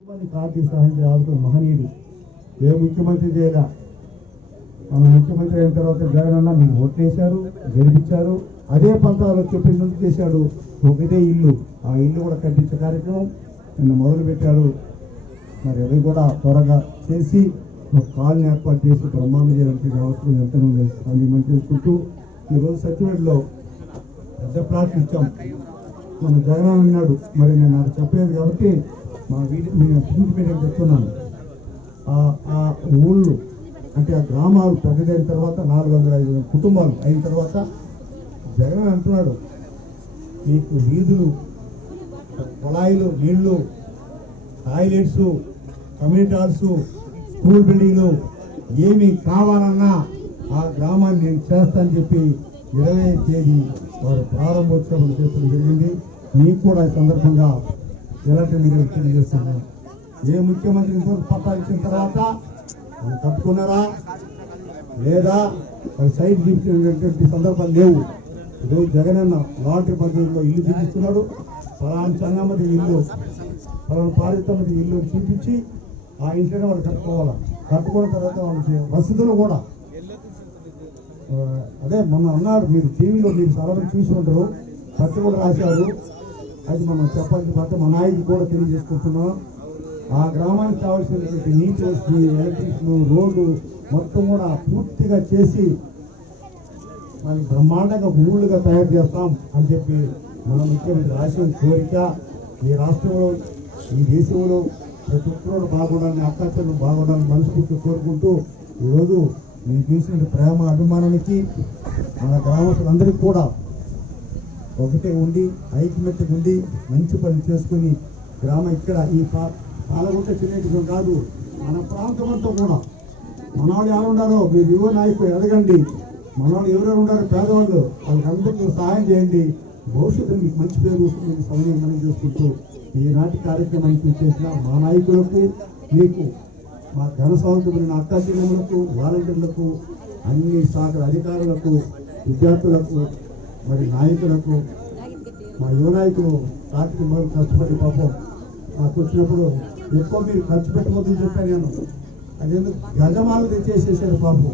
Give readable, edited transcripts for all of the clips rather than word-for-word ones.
ఆర్థిక సహాయం ఆదుకున్న మహనీయుడు ఏ ముఖ్యమంత్రి చేయగా మన ముఖ్యమంత్రి అయిన తర్వాత జగనన్న మీరు ఓట్లేశారు, గెలిపించారు. అదే పంతాలు చెప్పింది చేశాడు. ఒకటే ఇల్లు, ఆ ఇల్లు కూడా కట్టించే కార్యక్రమం నిన్న మొదలుపెట్టాడు. మరి అవి కూడా త్వరగా చేసి ఒక కాలనీ ఏర్పాటు చేసి బ్రహ్మాండ చేయడానికి అవసరం ఎంతనో పని చేసుకుంటూ ఈరోజు సచివేట్లో పెద్ద ప్లాట్లు ఇచ్చాం. మన జగన్ అన్నాడు, మరి నేను నాకు చెప్పలేదు కాబట్టి మా నేను ప్రింట్ మీడియా చెప్తున్నాను. ఆ ఊళ్ళు అంటే ఆ గ్రామాలు పెద్దదైన తర్వాత 450 కుటుంబాలు అయిన తర్వాత జగన్ అంటున్నాడు, మీకు వీధులు, కుళాయిలు, నీళ్లు, టాయిలెట్స్, కమ్యూనిటీ హాల్స్, స్కూల్ బిల్డింగ్లు ఏమి కావాలన్నా ఆ గ్రామాన్ని నేను చేస్తానని చెప్పి 20వ తేదీ వారు ప్రారంభోత్సవం చేయడం జరిగింది. మీకు కూడా ఈ సందర్భంగా ఎలాంటి మీరు తెలియజేస్తున్నాను. ఏ ముఖ్యమంత్రి పట్టాలు ఇచ్చిన తర్వాత వాళ్ళు కట్టుకున్నారా లేదా వాళ్ళు సైట్ చూపించినటువంటి సందర్భాలు లేవు. ఈరోజు జగనన్న లాటరీ పద్ధతిలో ఇల్లు చూపిస్తున్నాడు. పలానా సంగమది ఇల్లు, పలానా పారితమది ఇల్లు చూపించి ఆ ఇంట్లోనే వాళ్ళు కట్టుకోవాలి. కట్టుకున్న తర్వాత వాళ్ళకి వసతులు కూడా అదే మొన్న అన్నాడు, మీరు టీవీలో మీరు సరళం చూసి ఉంటారు, ఖర్చు కూడా రాశారు. అది మనం చెప్పాల్సిన పాత్ర మా నాయకులు కూడా తెలియజేసుకుంటున్నాం. ఆ గ్రామానికి కావాల్సినటువంటి నీటి వసతి, ఎలక్ట్రిసిటీ, రోడ్డు మొత్తం కూడా పూర్తిగా చేసి మనకి బ్రహ్మాండంగా ఊళ్ళుగా తయారు చేస్తాం అని చెప్పి మన ముఖ్యమంత్రి ఆశయం కోరిక. ఈ రాష్ట్రంలో, ఈ దేశంలో ప్రతి ఒక్కరు బాగుండాలని, అత్యాచారం బాగుండాలని మనస్ఫూర్తిగా కోరుకుంటూ ఈరోజు నేను చూసిన ప్రేమ అభిమానానికి మన గ్రామస్తులందరికీ కూడా ఒకటే ఉండి ఐక్యమత్యం ఉండి మంచి పని చేసుకుని ఇక్కడ ఈ పాలగుంట చిన్నటిగా కాదు, మన ప్రాంతం అంతా కూడా మనవాళ్ళు ఎవరు ఉన్నారో మీరు యువ నాయకులు ఎదగండి. మనవాళ్ళు ఎవరెవరు ఉన్నారో పేదవాళ్ళు వాళ్ళకందరికీ సహాయం చేయండి. భవిష్యత్తు మీకు మంచి పేరు వస్తుంది సమయం మనం చేసుకుంటూ ఈనాటి కార్యక్రమానికి చేసిన మా నాయకులకు, మీకు మా ఘన స్వాగతమైన అత్యాచార్యులకు, వాలంటీర్లకు, అన్ని శాఖ అధికారులకు, విద్యార్థులకు, మరి నాయకులకు, మా యువ నాయకులు రాత్రి మొదలు కష్టపడి పాపం నాకు వచ్చినప్పుడు ఎక్కువ మీరు ఖర్చు పెట్టబోతుందని చెప్పాను నేను. అదేందుకు గజమాలు తెచ్చేసేసారు పాపం.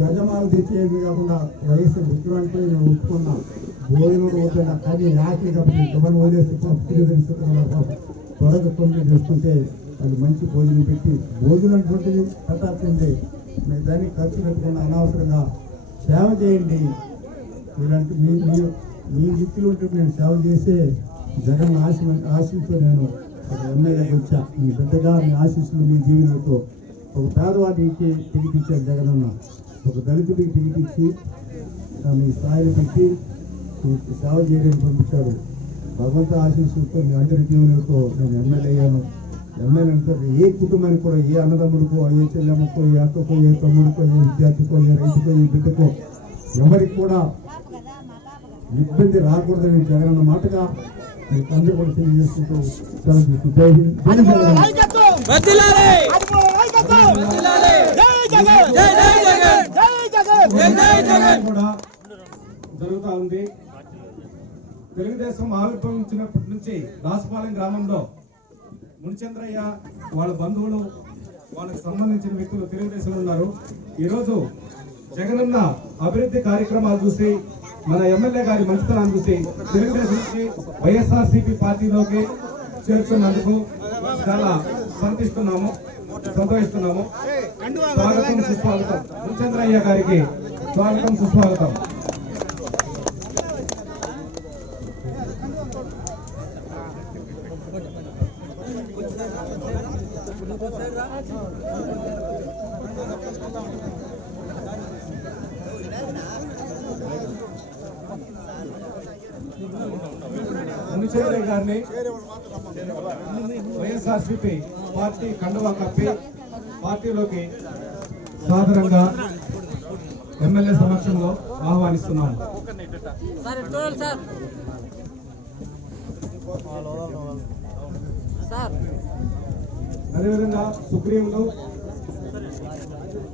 గజమాలు తెచ్చేది కాకుండా వయసు విక్రాంతి నేను ఒప్పుకున్నా, భోజనం పోతున్నా, కానీ యాక్టివ్ కాబట్టి గమని వదిలేసి పాపం త్వరగా కంప్లీట్ చేసుకుంటే వాళ్ళు మంచి భోజనం పెట్టి, భోజనం అటువంటిది పెట్టాల్సిందే. మీరు దానికి ఖర్చు పెట్టకుండా అనవసరంగా సేవ చేయండి. ఇలాంటి మీ వృత్తిలో ఉంటే నేను సేవ చేసే జగన్ ఆశీస్సుతో నేను ఒక ఎమ్మెల్యేకి వచ్చా. మీ పెద్దగా మీ ఆశీస్సులు, మీ జీవనంతో ఒక పేదవాడికి టికెట్ ఇచ్చాడు జగనన్న, ఒక దళితుడికి టికెట్ ఇచ్చి మీ స్థాయిలో పెట్టి మీకు సేవ చేయడానికి పంపించాడు. భగవంత ఆశీస్సులతో మీ అందరి జీవనంతో నేను ఎమ్మెల్యే అయ్యాను. ఎమ్మెల్యే అంటే ఏ కుటుంబానికి కూడా, ఏ అన్నదమ్ముడికో, ఏ చెల్లెమ్మకో, ఏ అక్కకో, ఏ తమ్ముడికో, ఏ విద్యార్థికో, ఏ రైతుకో, ఏ బిడ్డకో ఎవరికి కూడా ఇబ్బంది రాకూడదని జగనన్న మాటగా మీకు అందరూ కూడా తెలియజేసుకుంటూ కూడా జరుగుతూ ఉంది. తెలుగుదేశం ఆవిర్భవించినప్పటి నుంచి రాసపాలెం గ్రామంలో మునిచంద్రయ్య వాళ్ళ బంధువులు, వాళ్ళకి సంబంధించిన వ్యక్తులు తెలుగుదేశంలో ఉన్నారు. ఈరోజు జగనన్న అభివృద్ధి కార్యక్రమాలు చూసి, మన ఎమ్మెల్యే గారి మంచితనాన్ని చూసి తెలుగుదేశం నుంచి వైఎస్ఆర్సీపీ పార్టీలోకి చేర్చున్నందుకు చాలా సంతోషిస్తున్నాము. స్వాగతం, సుస్వాగతం. మునిచంద్రయ్య గారికి స్వాగతం, సుస్వాగతం. మునిచంద్రయ్య గారిని వైఎస్ఆర్సీపీ పార్టీ కండువా కప్పి పార్టీలోకి సాధారణంగా ఎమ్మెల్యే సమక్షంలో ఆహ్వానిస్తున్నాము. అదేవిధంగా సుగ్రీవులు,